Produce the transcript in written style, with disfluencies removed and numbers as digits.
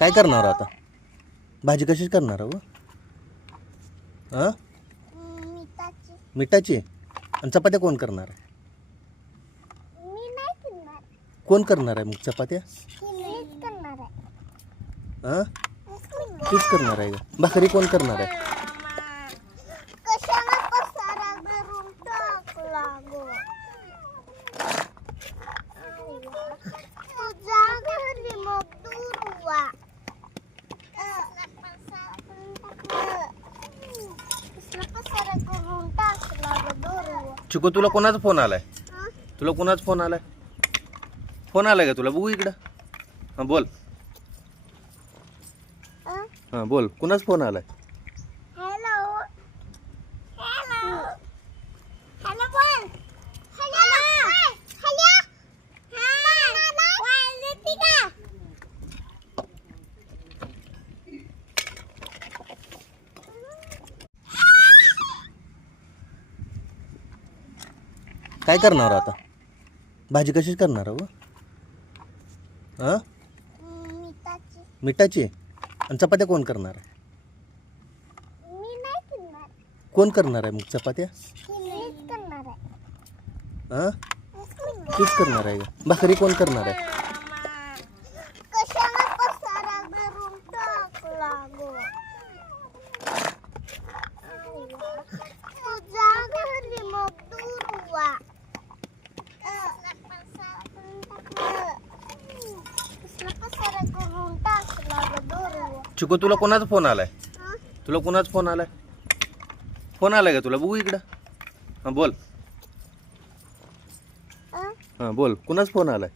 काय करणार आता? भाजी कशी करणार हो? हां, मिठाची. मिठाची. आणि चपात्या कोण करणार आहे? मी नाही करणार. कोण करणार आहे मग चपात्या? मीच करणार आहे. हां, तूच करणार आहे का? भाकरी कोण करणार आहे? कशाला पसारा करून टाकला गो? तुझ्या घरी मग दुर्वा. कसला पसारा करून टाकला गो दुर्वा? चिकू, तुला कोणाचा फोन आलाय? तुला कोणाचा फोन आलाय? फोन आलाय का तुला? बघू इकडं. हां बोल. हां बोल, कुणाचा फोन आलाय? हॅलो. हॅलो. हॅलो बोल. हॅलो. हॅलो. हां. वाजती का? काय करणार आता? भाजी कशी करणार हो? हां, मिठाची. मिठाची. आणि चपात्या कोण करणार आहे? मी नाही करणार. कोण करणार आहे मग चपात्या? मीच करणार आहे. हां, तूच करणार आहे का? भाकरी कोण करणार आहे? कशाला पसारा करून टाकला गो? तुझ्या घरी मग दुर्वा. कसला पसारा करून टाकला गो दुर्वा? चिकू, तुला कोणाचा फोन आलाय? तुला कोणाचा फोन आलाय? फोन आलाय का तुला? बघू इकडं. हां बोल. हां बोल, कुणाचा फोन आलाय?